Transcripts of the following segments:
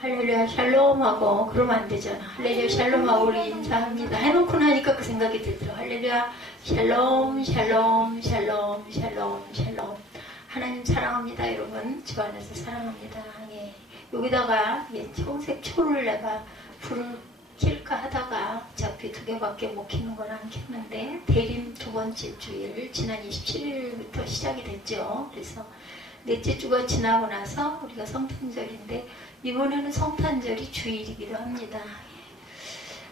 할렐루야 샬롬하고 그러면 안 되잖아. 할렐루야 샬롬하고 우리 인사합니다 해놓고 나니까 그 생각이 들더라. 할렐루야 샬롬 샬롬 샬롬 샬롬 샬롬. 하나님 사랑합니다 여러분. 주 안에서 사랑합니다. 예. 여기다가 청색 초를 내가 불을 킬까 하다가 어차피 2개밖에 못 켜는 건 안 켰는데 대림 2번째 주일 지난 27일부터 시작이 됐죠. 그래서 넷째 주가 지나고 나서 우리가 성탄절인데 이번에는 성탄절이 주일이기도 합니다.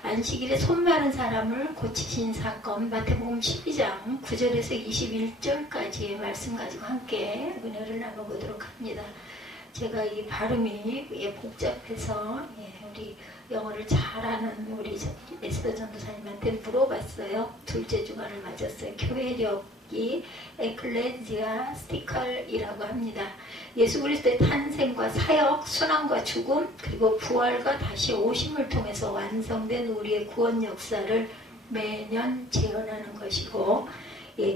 안식일에 손 마른 사람을 고치신 사건 마태복음 12장 9절에서 21절까지의 말씀 가지고 함께 은혜를 나눠보도록 합니다. 제가 이 발음이 복잡해서 우리 영어를 잘하는 우리 에스더 전도사님한테 물어봤어요. 둘째 주간을 맞았어요. 교회력이 에클레지아스티컬이라고 합니다. 예수 그리스도의 탄생과 사역, 순환과 죽음, 그리고 부활과 다시 오심을 통해서 완성된 우리의 구원 역사를 매년 재현하는 것이고,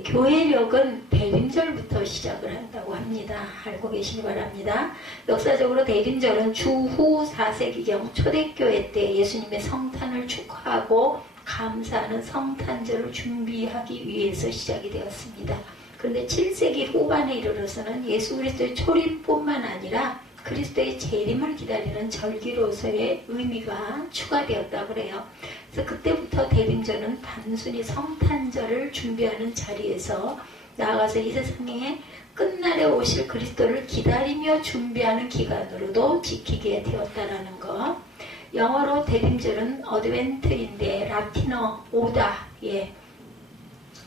교회력은 대림절부터 시작을 한다고 합니다. 알고 계시기 바랍니다. 역사적으로 대림절은 주후 4세기경 초대교회 때 예수님의 성탄을 축하하고 감사하는 성탄절을 준비하기 위해서 시작이 되었습니다. 그런데 7세기 후반에 이르러서는 예수 그리스도의 초림뿐만 아니라 그리스도의 재림을 기다리는 절기로서의 의미가 추가되었다고 그래요. 그래서 그때부터 대림절은 단순히 성탄절을 준비하는 자리에서 나아가서 이 세상에 끝날에 오실 그리스도를 기다리며 준비하는 기간으로도 지키게 되었다라는 것. 영어로 대림절은 어드벤트인데 라틴어 오다,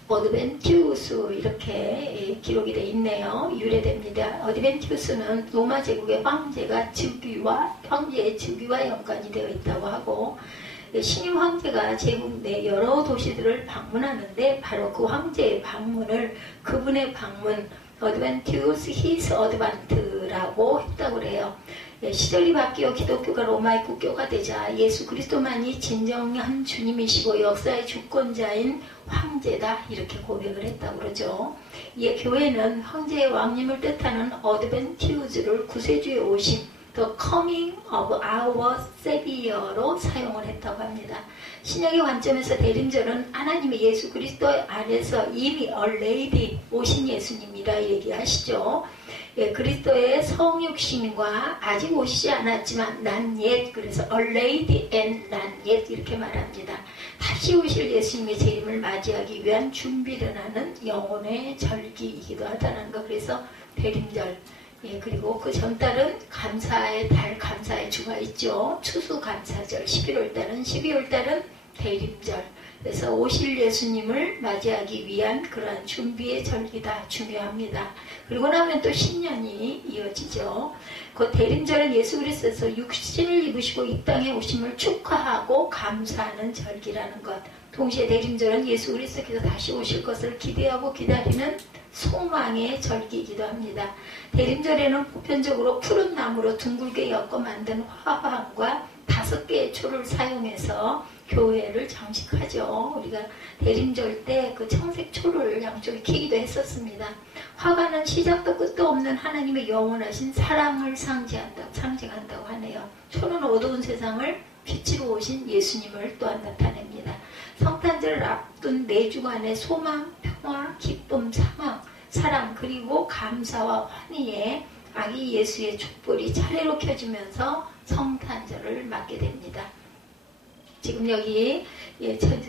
어드벤티우스 이렇게 기록이 되어 있네요. 유래됩니다. 어드벤티우스는 로마 제국의 황제의 즉위와 연관이 되어 있다고 하고, 신임 황제가 제국 내 여러 도시들을 방문하는데 바로 그 황제의 방문을 그분의 방문 어드벤티우스 히스 어드반트라고 했다고 그래요. 시절이 바뀌어 기독교가 로마의 국교가 되자 예수 그리스도만이 진정한 주님이시고 역사의 주권자인 황제다 이렇게 고백을 했다고 그러죠. 이에 교회는 황제의 왕님을 뜻하는 어드벤티우즈를 구세주의 오심, The Coming of Our Savior로 사용을 했다고 합니다. 신약의 관점에서 대림절은 하나님의 예수 그리스도 안에서 이미 already 오신 예수님이라 얘기하시죠. 그리스도의 성육신과 아직 오시지 않았지만 not yet, 그래서 already and not yet 이렇게 말합니다. 다시 오실 예수님의 재림을 맞이하기 위한 준비를 하는 영혼의 절기이기도 하다는 거. 그래서 대림절, 그리고 그 전달은 감사의 달, 감사의 주가 있죠. 추수감사절, 11월달은 12월달은 대림절. 그래서 오실 예수님을 맞이하기 위한 그러한 준비의 절기다, 중요합니다. 그리고 나면 또 신년이 이어지죠. 그 대림절은 예수 그리스도께서 육신을 입으시고 이 땅에 오심을 축하하고 감사하는 절기라는 것. 동시에 대림절은 예수 그리스도께서 다시 오실 것을 기대하고 기다리는 소망의 절기이기도 합니다. 대림절에는 보편적으로 푸른 나무로 둥글게 엮어 만든 화환과 5개의 초를 사용해서 교회를 장식하죠. 우리가 대림절 때 그 청색 초를 양쪽에 켜기도 했었습니다. 화관은 시작도 끝도 없는 하나님의 영원하신 사랑을 상징한다고 하네요. 초는 어두운 세상을 빛으로 오신 예수님을 또한 나타냅니다. 성탄절을 앞둔 4주간의 소망, 평화, 기쁨, 사랑, 그리고 감사와 환희에 아기 예수의 촛불이 차례로 켜지면서 성탄절을 맞게 됩니다. 지금 여기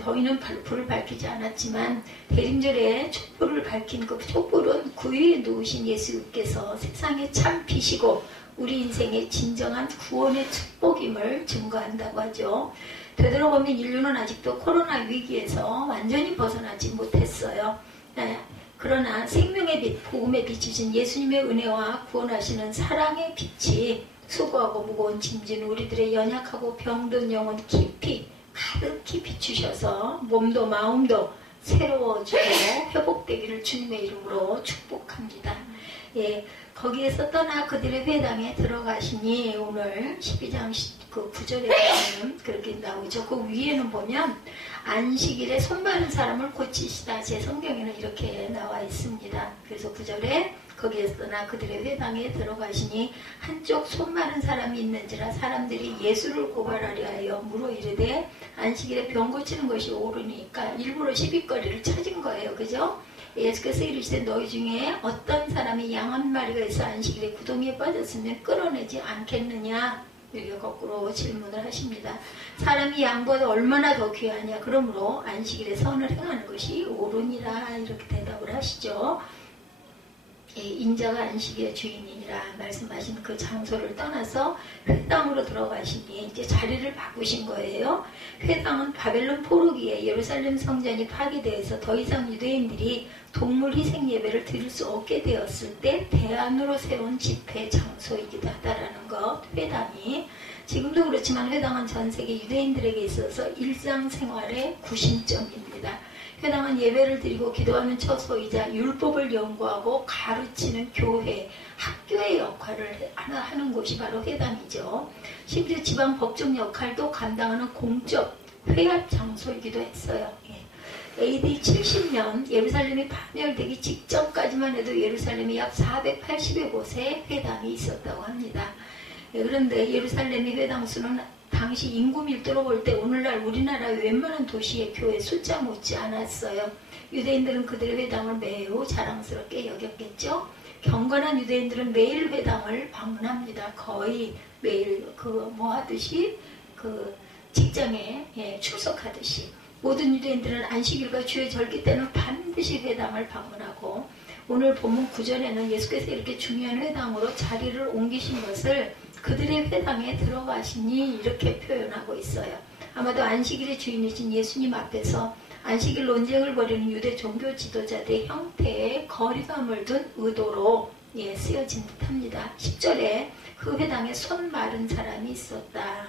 저희는 불을 밝히지 않았지만 대림절에 촛불을 밝힌 그 촛불은 구유에 누우신 예수께서 세상의 참 빛이고 우리 인생의 진정한 구원의 축복임을 증거한다고 하죠. 되돌아보면 인류는 아직도 코로나 위기에서 완전히 벗어나지 못했어요. 그러나 생명의 빛, 복음의 빛이신 예수님의 은혜와 구원하시는 사랑의 빛이 수고하고 무거운 짐진 우리들의 연약하고 병든 영혼 깊이 가득히 비추셔서 몸도 마음도 새로워지고 회복되기를 주님의 이름으로 축복합니다. 거기에서 떠나 그들의 회당에 들어가시니 오늘 12장 9절에 보면 그렇게 나오죠. 그 위에는 보면 안식일에 손 마른 사람을 고치시다. 제 성경에는 이렇게 나와 있습니다. 그래서 9절에 그 거기에서나 그들의 회당에 들어가시니 한쪽 손 마른 사람이 있는지라 사람들이 예수를 고발하려 하여 물어 이르되 안식일에 병 고치는 것이 옳으니까 일부러 시비거리를 찾은 거예요. 그죠? 예수께서 이르시되 너희 중에 어떤 사람이 양 한 마리가 있어 안식일에 구덩이에 빠졌으면 끌어내지 않겠느냐? 이렇게 거꾸로 질문을 하십니다. 사람이 양보다 얼마나 더 귀하냐? 그러므로 안식일에 선을 행하는 것이 옳으니라 이렇게 대답을 하시죠. 인자가 안식의 주인이니라 말씀하신 그 장소를 떠나서 회당으로 들어가시니 이제 자리를 바꾸신 거예요. 회당은 바벨론 포로기에 예루살렘 성전이 파괴되어서 더 이상 유대인들이 동물 희생 예배를 드릴 수 없게 되었을 때 대안으로 세운 집회 장소이기도 하다라는 것. 회당이 지금도 그렇지만 회당은 전 세계 유대인들에게 있어서 일상생활의 구심점입니다. 회당은 예배를 드리고 기도하는 처소이자 율법을 연구하고 가르치는 교회, 학교의 역할을 하는 곳이 바로 회당이죠. 심지어 지방 법정 역할도 감당하는 공적 회합 장소이기도 했어요. AD 70년 예루살렘이 파멸되기 직전까지만 해도 예루살렘이 약 480여 곳에 회당이 있었다고 합니다. 그런데 예루살렘의 회당 수는 당시 인구 밀도로 볼 때 오늘날 우리나라의 웬만한 도시의 교회 숫자 못지 않았어요. 유대인들은 그들의 회당을 매우 자랑스럽게 여겼겠죠. 경건한 유대인들은 매일 회당을 방문합니다. 거의 매일 하듯이 직장에 출석하듯이. 모든 유대인들은 안식일과 주의 절기 때는 반드시 회당을 방문하고 오늘 본문 9절에는 예수께서 이렇게 중요한 회당으로 자리를 옮기신 것을 그들의 회당에 들어가시니 이렇게 표현하고 있어요. 아마도 안식일의 주인이신 예수님 앞에서 안식일 논쟁을 벌이는 유대 종교 지도자들의 형태에 거리감을 둔 의도로 쓰여진 듯합니다. 10절에 그 회당에 손 마른 사람이 있었다.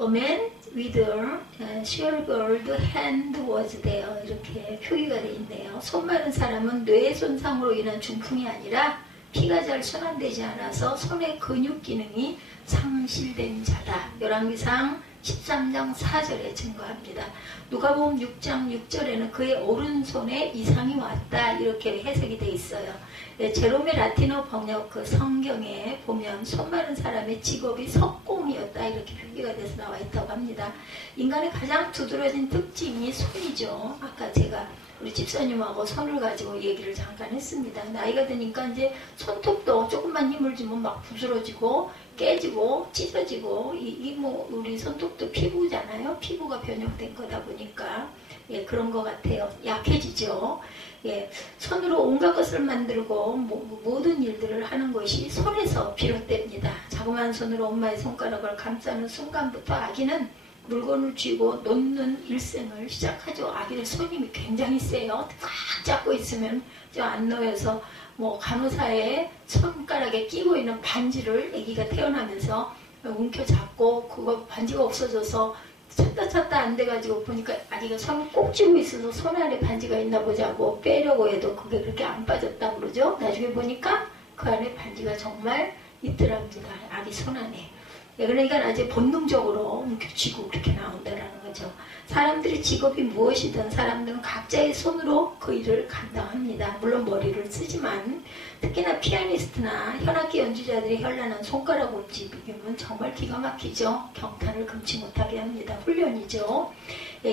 A man with a shriveled hand was there. 이렇게 표기가 되어 있네요. 손 마른 사람은 뇌 손상으로 인한 중풍이 아니라 피가 잘 순환되지 않아서 손의 근육 기능이 상실된 자다. 열왕기상 13장 4절에 증거합니다. 누가복음 6장 6절에는 그의 오른손에 이상이 왔다. 이렇게 해석이 되어 있어요. 제롬의 라틴어 번역 성경에 보면 손 마른 사람의 직업이 석공이었다. 이렇게 표기가 돼서 나와 있다고 합니다. 인간의 가장 두드러진 특징이 손이죠. 아까 제가 우리 집사님하고 손을 가지고 얘기를 잠깐 했습니다. 나이가 드니까 이제 손톱도 조금만 힘을 주면 막 부스러지고 깨지고 찢어지고 우리 손톱도 피부잖아요. 피부가 변형된 거다 보니까 그런 것 같아요. 약해지죠. 손으로 온갖 것을 만들고 모든 일들을 하는 것이 손에서 비롯됩니다. 자그마한 손으로 엄마의 손가락을 감싸는 순간부터 아기는 물건을 쥐고 놓는 일생을 시작하죠. 아기들 손님이 굉장히 세요. 꽉 잡고 있으면 안 놓여서 간호사의 손가락에 끼고 있는 반지를 아기가 태어나면서 움켜잡고 그거 반지가 없어져서 찾다 안 돼가지고 보니까 아기가 손을 꼭 쥐고 있어서 손 안에 반지가 있나 보자고 빼려고 해도 그게 그렇게 안 빠졌다고 그러죠. 나중에 보니까 그 안에 반지가 정말 있더랍니다. 아기 손 안에. 그러니까 아주 본능적으로 움켜쥐고 그렇게 나온다라는 거죠. 사람들의 직업이 무엇이든 사람들은 각자의 손으로 그 일을 감당합니다. 물론 머리를 쓰지만 특히나 피아니스트나 현악기 연주자들의 현란한 손가락 움직임은 정말 기가 막히죠. 경탄을 금치 못하게 합니다. 훈련이죠.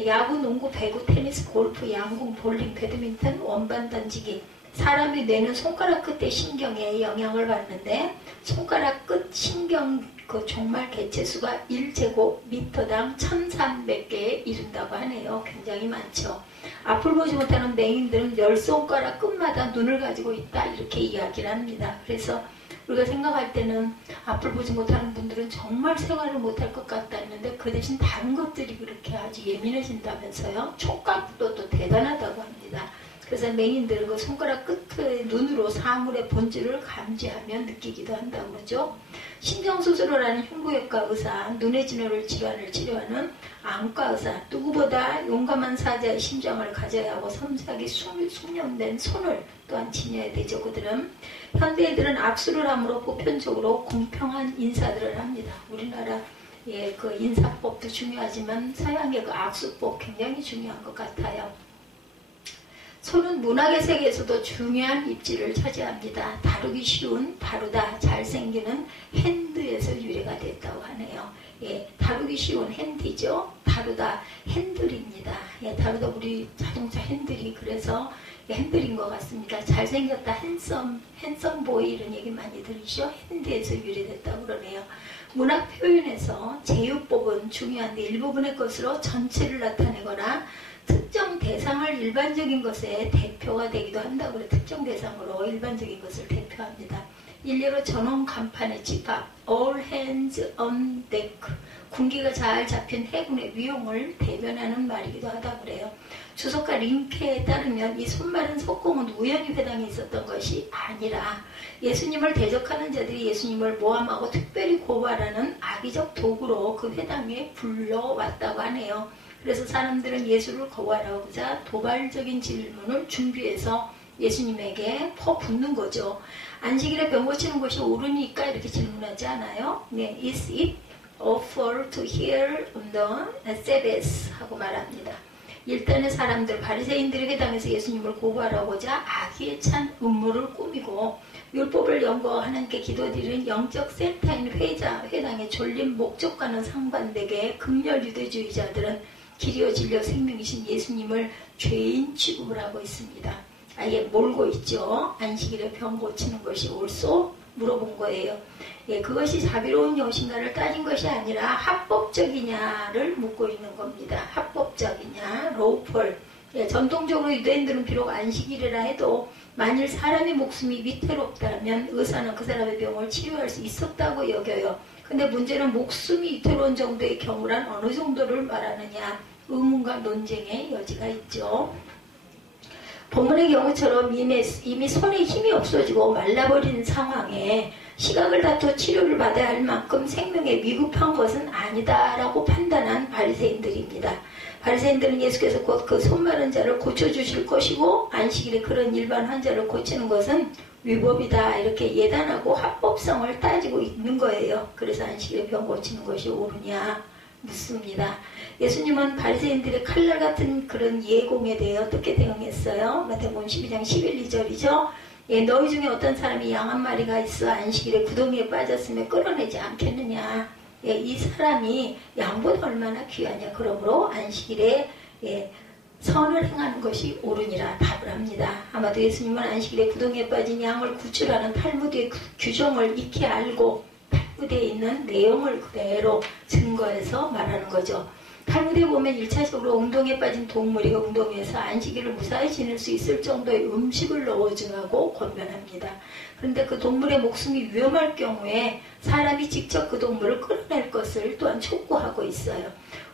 야구, 농구, 배구, 테니스, 골프, 양궁, 볼링, 배드민턴, 원반 던지기. 사람이 뇌는 손가락 끝의 신경에 영향을 받는데 손가락 끝 신경 정말 개체수가 1제곱미터당 1300개에 이른다고 하네요. 굉장히 많죠. 앞을 보지 못하는 맹인들은 10손가락 끝마다 눈을 가지고 있다. 이렇게 이야기를 합니다. 그래서 우리가 생각할 때는 앞을 보지 못하는 분들은 정말 생활을 못할 것 같다 했는데 그 대신 다른 것들이 그렇게 아주 예민해진다면서요. 촉각도 또 대단하다고 합니다. 그래서 맹인들은 그 손가락 끝의 눈으로 사물의 본질을 감지하며 느끼기도 한다고 그러죠. 신경수술을 하는 흉부외과 의사, 눈의 진화를 질환을 치료하는 안과 의사, 누구보다 용감한 사자의 심장을 가져야 하고 섬세하게 숙련된 손을 또한 지녀야 되죠. 그들은 현대인들은 악수를 함으로 보편적으로 공평한 인사들을 합니다. 우리나라 그 인사법도 중요하지만 서양의 그 악수법 굉장히 중요한 것 같아요. 손은 문학의 세계에서도 중요한 입지를 차지합니다. 다루기 쉬운, 다루다, 잘생기는 핸드에서 유래가 됐다고 하네요. 예, 다루기 쉬운 핸디죠. 다루다 핸들입니다. 예, 다루다 우리 자동차 핸들이 그래서 핸들인 것 같습니다. 잘생겼다, 핸섬 보이 이런 얘기 많이 들으시죠? 핸드에서 유래됐다고 그러네요. 문학 표현에서 제휴법은 중요한데 일부분의 것으로 전체를 나타내거나 특정 대상을 일반적인 것의 대표가 되기도 한다고 그래요. 특정 대상으로 일반적인 것을 대표합니다. 일례로 전원 간판의 집합, all hands on deck, 군기가 잘 잡힌 해군의 위용을 대변하는 말이기도 하다고 그래요. 주석가 링케에 따르면 이 손마른 석공은 우연히 회당에 있었던 것이 아니라 예수님을 대적하는 자들이 예수님을 모함하고 특별히 고발하는 악의적 도구로 그 회당에 불러왔다고 하네요. 그래서 사람들은 예수를 고발하고자 도발적인 질문을 준비해서 예수님에게 퍼붓는 거죠. 안식일에 병 고치는 것이 옳으니까 이렇게 질문하지 않아요? 네, is it lawful to heal on the Sabbath? 하고 말합니다. 일단은 사람들, 바리새인들이 회당에서 예수님을 고발하고자 악의에 찬 음모를 꾸미고 율법을 연구하고 하나님께 기도드리는 영적 센터인 회당의 졸린 목적과는 상반되게 극렬 유대주의자들은 길이요 진리요 생명이신 예수님을 죄인 취급을 하고 있습니다. 아예 몰고 있죠. 안식일에 병 고치는 것이 옳소? 물어본 거예요. 예, 그것이 자비로운 여신가를 따진 것이 아니라 합법적이냐를 묻고 있는 겁니다. 합법적이냐, 로우폴. 예, 전통적으로 유대인들은 비록 안식일이라 해도 만일 사람의 목숨이 위태롭다면 의사는 그 사람의 병을 치료할 수 있었다고 여겨요. 근데 문제는 목숨이 위태로운 정도의 경우란 어느 정도를 말하느냐, 의문과 논쟁의 여지가 있죠. 본문의 경우처럼 이미 손에 힘이 없어지고 말라버린 상황에 시각을 다투어 치료를 받아야 할 만큼 생명에 위급한 것은 아니다라고 판단한 바리새인들입니다. 바리새인들은 예수께서 곧 그 손마른 자를 고쳐주실 것이고 안식일에 그런 일반 환자를 고치는 것은 위법이다 이렇게 예단하고 합법성을 따지고 있는 거예요. 그래서 안식일에 병 고치는 것이 옳으냐 묻습니다. 예수님은 바리새인들의 칼날 같은 그런 예공에 대해 어떻게 대응했어요? 마태복음 12장 11, 2절이죠. 예, 너희 중에 어떤 사람이 양 한 마리가 있어 안식일에 구덩이에 빠졌으면 끌어내지 않겠느냐. 예, 이 사람이 양보다 얼마나 귀하냐. 그러므로 안식일에 선을 행하는 것이 옳으니라 답을 합니다. 아마도 예수님은 안식일에 구덩이에 빠진 양을 구출하는 탈무드의 규정을 익히 알고 탈무드에 있는 내용을 그대로 증거해서 말하는 거죠. 탈무드에 보면 1차적으로 웅덩이에 빠진 동물이 웅덩이에서 안식일을 무사히 지낼 수 있을 정도의 음식을 넣어주라고 권면합니다. 그런데 그 동물의 목숨이 위험할 경우에 사람이 직접 그 동물을 끌어낼 것을 또한 촉구하고 있어요.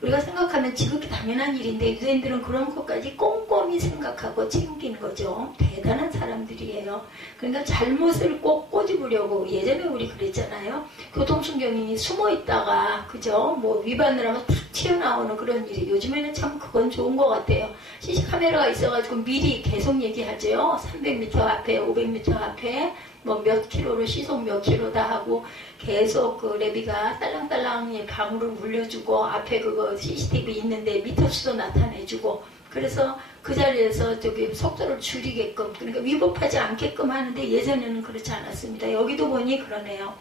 우리가 생각하면 지극히 당연한 일인데 유대인들은 그런 것까지 꼼꼼히 생각하고 챙기는 거죠. 대단한 사람들이에요. 그러니까 잘못을 꼭 꼬집으려고 예전에 우리 그랬잖아요. 교통순경이 숨어 있다가 그죠? 뭐 위반을 하면 탁 튀어나오는 그런 일이 요즘에는 참 그건 좋은 것 같아요. CC카메라가 있어가지고 미리 계속 얘기하죠. 300m 앞에 500m 앞에 뭐 몇 킬로를 시속 몇 킬로다 하고 계속 그 레비가 딸랑딸랑 방울을 물려주고 앞에 그거 CCTV 있는데 미터 수도 나타내주고 그래서 그 자리에서 저기 속도를 줄이게끔 그러니까 위법하지 않게끔 하는데 예전에는 그렇지 않았습니다. 여기도 보니 그러네요.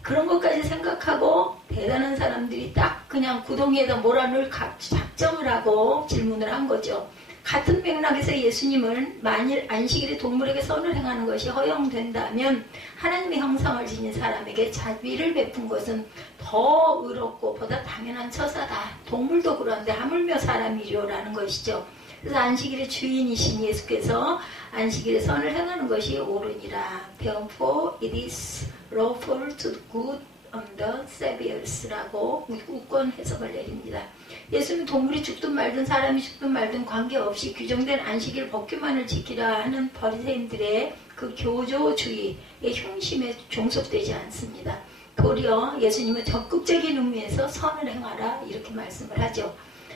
그런 것까지 생각하고 대단한 사람들이 딱 그냥 구덩이에다 몰아넣을 작정을 하고 질문을 한 거죠. 같은 맥락에서 예수님은 만일 안식일에 동물에게 선을 행하는 것이 허용된다면 하나님의 형상을 지닌 사람에게 자비를 베푼 것은 더 의롭고 보다 당연한 처사다. 동물도 그런데 하물며 사람이려라는 것이죠. 그래서 안식일의 주인이신 예수께서 안식일에 선을 행하는 것이 옳으니라. Therefore it is lawful to do good on the Sabbath라고 우권 해석을 내립니다. 예수는 동물이 죽든 말든 사람이 죽든 말든 관계없이 규정된 안식일 법규만을 지키라 하는 바리새인들의 그 교조주의의 흉심에 종속되지 않습니다. 도리어 예수님은 적극적인 의미에서 선을 행하라 이렇게 말씀을 하죠.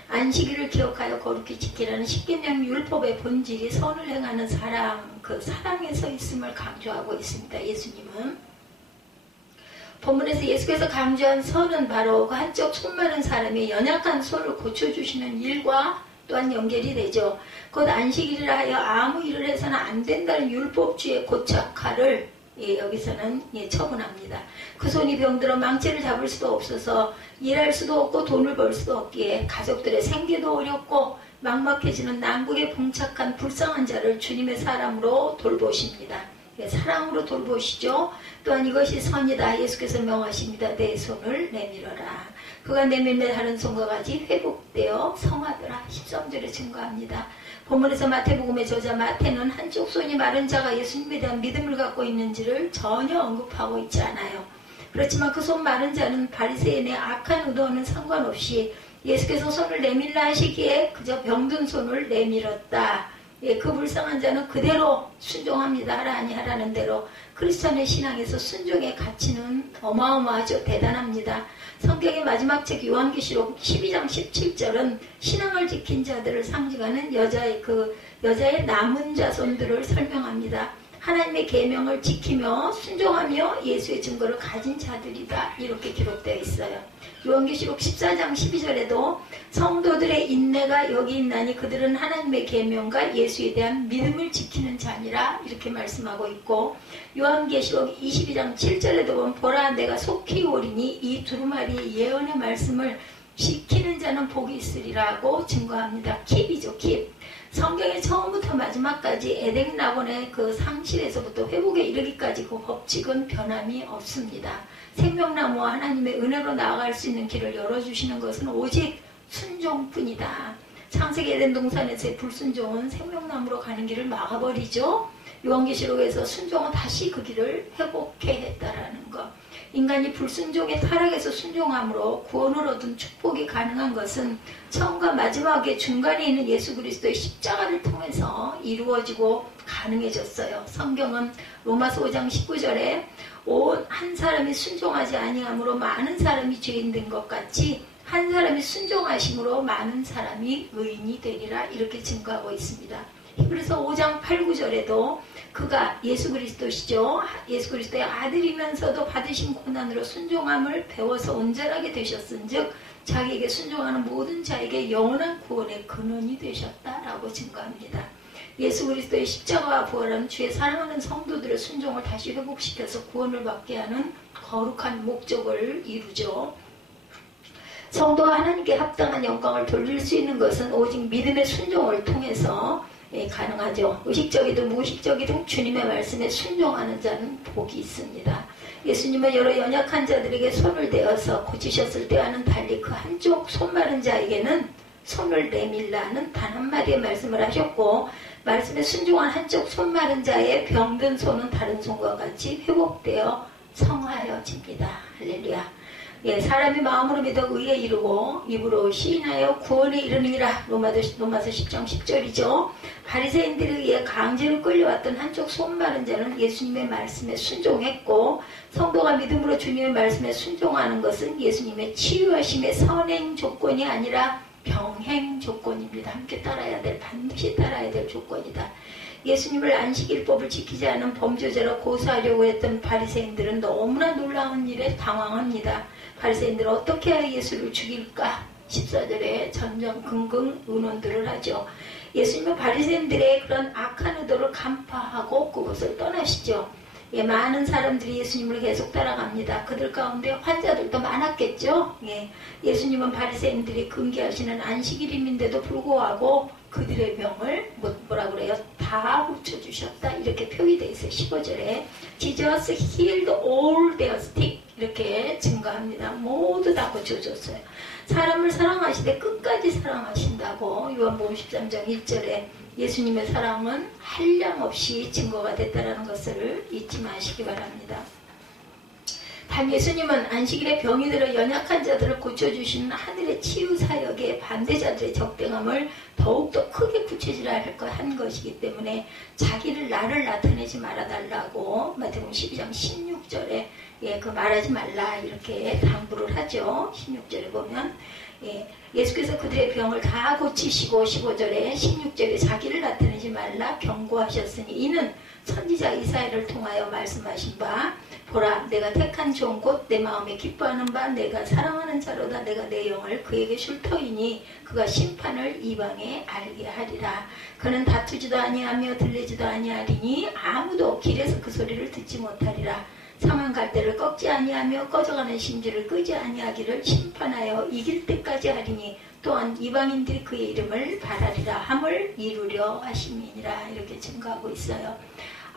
안식일을 기억하여 거룩히 지키라는 십계명 율법의 본질이 선을 행하는 사랑, 그 사랑에서 있음을 강조하고 있습니다. 예수님은 본문에서 예수께서 강조한 선은 바로 그 한쪽 손 마른 사람의 연약한 손을 고쳐주시는 일과 또한 연결이 되죠. 곧 안식일이라 하여 아무 일을 해서는 안 된다는 율법주의 고착화를 여기서는 처분합니다. 그 손이 병들어 망치를 잡을 수도 없어서 일할 수도 없고 돈을 벌 수도 없기에 가족들의 생계도 어렵고 막막해지는 난국에 봉착한 불쌍한 자를 주님의 사랑으로 돌보십니다. 사랑으로 돌보시죠. 또한 이것이 선이다. 예수께서 명하십니다. 내 손을 내밀어라. 그가 내밀매 다른 손과 같이 회복되어 성하더라. 13절에 증거합니다. 본문에서 마태복음의 저자 마태는 한쪽 손이 마른 자가 예수님에 대한 믿음을 갖고 있는지를 전혀 언급하고 있지 않아요. 그렇지만 그 손 마른 자는 바리새인의 악한 의도와는 상관없이 예수께서 손을 내밀라 하시기에 그저 병든 손을 내밀었다. 그 불쌍한 자는 그대로 순종합니다. 하라니 하라는 대로. 크리스천의 신앙에서 순종의 가치는 어마어마하죠. 대단합니다. 성경의 마지막 책 요한계시록 12장 17절은 신앙을 지킨 자들을 상징하는 여자의 남은 자손들을 설명합니다. 하나님의 계명을 지키며 순종하며 예수의 증거를 가진 자들이다. 이렇게 기록되어 있어요. 요한계시록 14장 12절에도 성도들의 인내가 여기 있나니 그들은 하나님의 계명과 예수에 대한 믿음을 지키는 자니라 이렇게 말씀하고 있고, 요한계시록 22장 7절에도 보면 보라 내가 속히 오리니 이 두루마리 예언의 말씀을 지키는 자는 복이 있으리라고 증거합니다. 킵이죠, 킵. 성경의 처음부터 마지막까지 에덴 낙원의 그 상실에서부터 회복에 이르기까지 그 법칙은 변함이 없습니다. 생명나무와 하나님의 은혜로 나아갈 수 있는 길을 열어주시는 것은 오직 순종뿐이다. 창세기 에덴 동산에서의 불순종은 생명나무로 가는 길을 막아버리죠. 요한계시록에서 순종은 다시 그 길을 회복해 했다라는 것. 인간이 불순종의 타락에서 순종함으로 구원을 얻은 축복이 가능한 것은 처음과 마지막의 중간에 있는 예수 그리스도의 십자가를 통해서 이루어지고 가능해졌어요. 성경은 로마서 5장 19절에 온 한 사람이 순종하지 아니함으로 많은 사람이 죄인 된 것 같이 한 사람이 순종하심으로 많은 사람이 의인이 되리라 이렇게 증거하고 있습니다. 히브리서 5장 8, 9절에도 그가 예수 그리스도시죠. 예수 그리스도의 아들이면서도 받으신 고난으로 순종함을 배워서 온전하게 되셨은즉 자기에게 순종하는 모든 자에게 영원한 구원의 근원이 되셨다라고 증거합니다. 예수 그리스도의 십자가와 부활은 주의 사랑하는 성도들의 순종을 다시 회복시켜서 구원을 받게 하는 거룩한 목적을 이루죠. 성도가 하나님께 합당한 영광을 돌릴 수 있는 것은 오직 믿음의 순종을 통해서 가능하죠. 의식적이든 무의식적이든 주님의 말씀에 순종하는 자는 복이 있습니다. 예수님은 여러 연약한 자들에게 손을 대어서 고치셨을 때와는 달리 그 한쪽 손 마른 자에게는 손을 내밀라는 단 한마디의 말씀을 하셨고, 말씀에 순종한 한쪽 손 마른 자의 병든 손은 다른 손과 같이 회복되어 성하여집니다. 할렐루야. 사람이 마음으로 믿어 의에 이르고 입으로 시인하여 구원에 이르느니라. 로마서 10장 10절이죠. 바리새인들에 의해 강제로 끌려왔던 한쪽 손 마른 자는 예수님의 말씀에 순종했고, 성도가 믿음으로 주님의 말씀에 순종하는 것은 예수님의 치유하심의 선행 조건이 아니라 병행 조건입니다. 함께 반드시 따라야 될 조건이다. 예수님을 안식일법을 지키지 않은 범죄자로 고소하려고 했던 바리새인들은 너무나 놀라운 일에 당황합니다. 바리새인들은 어떻게 해야 예수를 죽일까? 14절에 전전긍긍 의논들을 하죠. 예수님은 바리새인들의 그런 악한 의도를 간파하고 그곳을 떠나시죠. 많은 사람들이 예수님을 계속 따라갑니다. 그들 가운데 환자들도 많았겠죠. 예수님은 바리새인들이 금기하시는 안식일임인데도 불구하고 그들의 병을 뭐라 그래요? 다 고쳐주셨다. 이렇게 표기되어 있어요. 15절에 Jesus healed all their sick 이렇게 증거합니다. 모두 다 고쳐줬어요. 사람을 사랑하시되 끝까지 사랑하신다고 요한복음 13장 1절에 예수님의 사랑은 한량없이 증거가 됐다는 것을 잊지 마시기 바랍니다. 단 예수님은 안식일에 병이 들어 연약한 자들을 고쳐주시는 하늘의 치유사역의 반대자들의 적대감을 더욱더 크게 부채질할 것이기 때문에 자기를 나를 나타내지 말아달라고 마태복음 12장 16절에 그 말하지 말라 이렇게 당부를 하죠. 16절에 보면 예수께서 그들의 병을 다 고치시고 15절에 16절에 자기를 나타내지 말라 경고하셨으니 이는 선지자 이사야를 통하여 말씀하신 바 보라 내가 택한 좋은 곳 내 마음에 기뻐하는 바 내가 사랑하는 자로다. 내가 내 영을 그에게 줄 터이니 그가 심판을 이방에 알게 하리라. 그는 다투지도 아니하며 들리지도 아니하리니 아무도 길에서 그 소리를 듣지 못하리라. 상한 갈대를 꺾지 아니하며 꺼져가는 심지를 끄지 아니하기를 심판하여 이길 때까지 하리니 또한 이방인들이 그의 이름을 바라리라 함을 이루려 하심이니라. 이렇게 증거하고 있어요.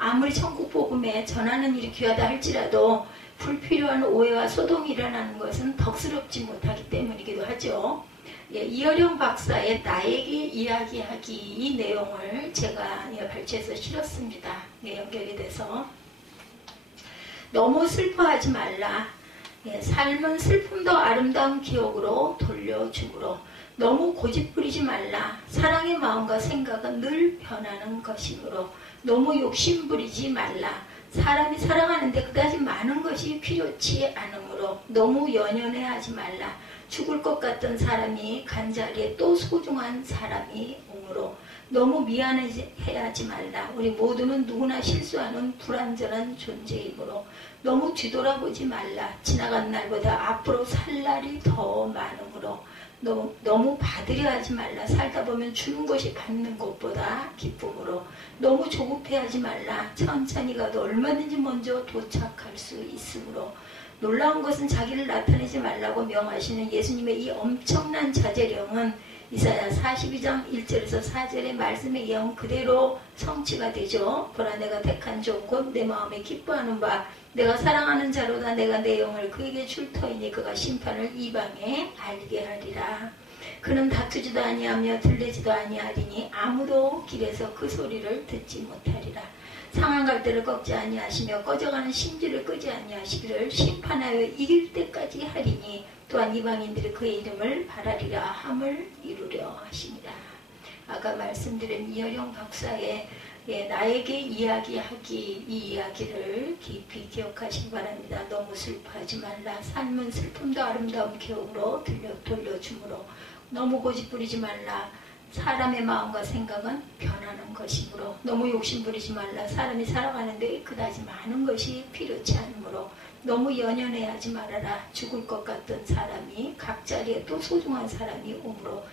아무리 천국 복음에 전하는 일이 귀하다 할지라도 불필요한 오해와 소동이 일어나는 것은 덕스럽지 못하기 때문이기도 하죠. 예, 이어령 박사의 나에게 이야기하기 이 내용을 제가 발췌해서 실었습니다. 예, 연결이 돼서 너무 슬퍼하지 말라. 예, 삶은 슬픔도 아름다운 기억으로 돌려주므로 너무 고집부리지 말라. 사랑의 마음과 생각은 늘 변하는 것이므로 너무 욕심부리지 말라. 사람이 살아가는데 그다지 많은 것이 필요치 않으므로 너무 연연해하지 말라. 죽을 것 같던 사람이 간자리에 또 소중한 사람이 오므로 너무 미안해하지 말라. 우리 모두는 누구나 실수하는 불완전한 존재이므로 너무 뒤돌아보지 말라. 지나간 날보다 앞으로 살 날이 더 많으므로 너무 받으려 하지 말라. 살다 보면 주는 것이 받는 것보다 기쁨으로 너무 조급해하지 말라. 천천히 가도 얼마든지 먼저 도착할 수 있으므로 놀라운 것은 자기를 나타내지 말라고 명하시는 예수님의 이 엄청난 자제령은 이사야 42장 1절에서 4절의 말씀에 의하면 그대로 성취가 되죠. 보라 내가 택한 좋은 곳 내 마음에 기뻐하는 바 내가 사랑하는 자로다. 내가 내 영을 그에게 줄 터이니 그가 심판을 이방에 알게 하리라. 그는 다투지도 아니하며 들리지도 아니하리니 아무도 길에서 그 소리를 듣지 못하리라. 상한 갈대를 꺾지 아니하시며 꺼져가는 심지를 끄지 아니하시기를 심판하여 이길 때까지 하리니 또한 이방인들이 그의 이름을 바라리라 함을 이루려 하시니라. 아까 말씀드린 이어령 박사의 나에게 이야기하기 이 이야기를 깊이 기억하시기 바랍니다. 너무 슬퍼하지 말라. 삶은 슬픔도 아름다운 기억으로 돌려주므로 너무 고집부리지 말라. 사람의 마음과 생각은 변하는 것이므로 너무 욕심부리지 말라. 사람이 살아가는데 그다지 많은 것이 필요치 않으므로 너무 연연해하지 말아라. 죽을 것 같던 사람이 각자리에 또 소중한 사람이 오므로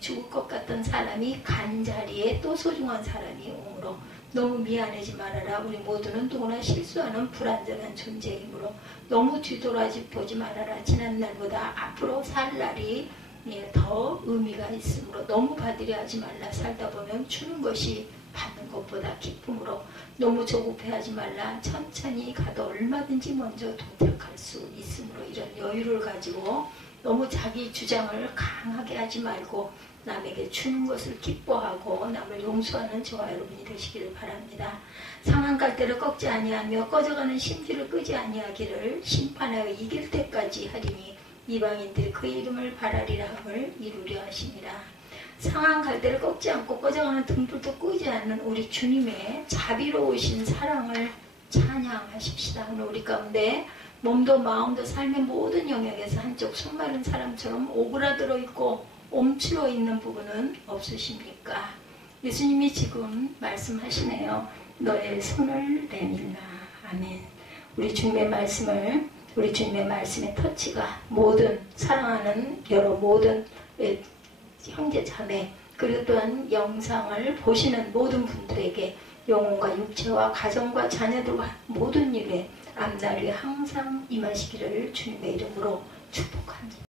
죽을 것 같던 사람이 간자리에 또 소중한 사람이 오므로 너무 미안하지 말아라. 우리 모두는 누구나 실수하는 불완전한 존재이므로 너무 뒤돌아보지 말아라. 지난 날보다 앞으로 살 날이 더 의미가 있으므로 너무 받으려 하지 말라. 살다 보면 주는 것이 받는 것보다 기쁨으로 너무 조급해하지 말라. 천천히 가도 얼마든지 먼저 도착할 수 있으므로 이런 여유를 가지고 너무 자기 주장을 강하게 하지 말고 남에게 주는 것을 기뻐하고 남을 용서하는 저와 여러분이 되시기를 바랍니다. 상한 갈대를 꺾지 아니하며 꺼져가는 심지를 끄지 아니하기를 심판하여 이길 때까지 하리니 이방인들이 그의 이름을 바라리라 함을 이루려 하시니라. 상한 갈대를 꺾지 않고 꺼져가는 등불도 끄지 않는 우리 주님의 자비로우신 사랑을 찬양하십시다. 오늘 우리 가운데 몸도 마음도 삶의 모든 영역에서 한쪽 손마른 사람처럼 오그라들어 있고 옴츠러 있는 부분은 없으십니까? 예수님이 지금 말씀하시네요. 너의 손을 내밀라. 아멘. 우리 주님의 말씀의 터치가 모든 사랑하는 모든 형제 자매 그리고 또한 영상을 보시는 모든 분들에게 영혼과 육체와 가정과 자녀들과 모든 일에 앞날이 항상 임하시기를 주님의 이름으로 축복합니다.